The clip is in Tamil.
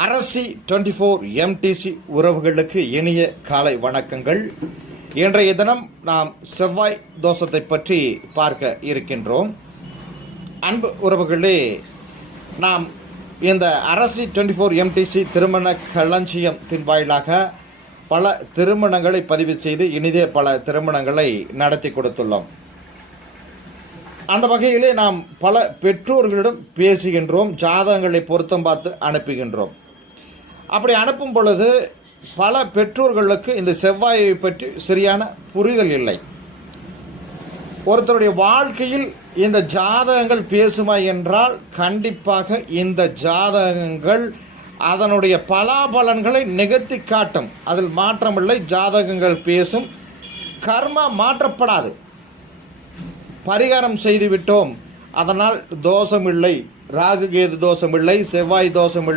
அரசி 24 MTC உறவுகளுக்கு இனிய காலை வணக்கங்கள். இன்றைய தினம் நாம் செவ்வாய் தோஷத்தை பற்றி பார்க்க இருக்கின்றோம். அன்பு உறவுகளே, நாம் இந்த அரசி 24 MTC திருமண களஞ்சியத்தின் வாயிலாக பல திருமணங்களை பதிவு செய்து இனிதே பல திருமணங்களை நடத்தி கொடுத்துள்ளோம். அந்த வகையிலே நாம் பல பெற்றோர்களிடம் பேசுகின்றோம், ஜாதகங்களை பொருத்தம் பார்த்து அனுப்புகின்றோம். அப்படி அனுப்பும் பொழுது பல பெற்றோர்களுக்கு இந்த செவ்வாயை பற்றி சரியான புரிதல் இல்லை. ஒருத்தருடைய வாழ்க்கையில் இந்த ஜாதகங்கள் பேசுமா என்றால் கண்டிப்பாக இந்த ஜாதகங்கள் அதனுடைய பலாபலன்களை நிகழ்த்தி காட்டும். அதில் மாற்றமில்லை. ஜாதகங்கள் பேசும், கர்மா மாற்றப்படாது. பரிகாரம் செய்துவிட்டோம், அதனால் தோஷமில்லை, ராகு கேது தோஷமில்லை, செவ்வாய் தோஷமில்லை,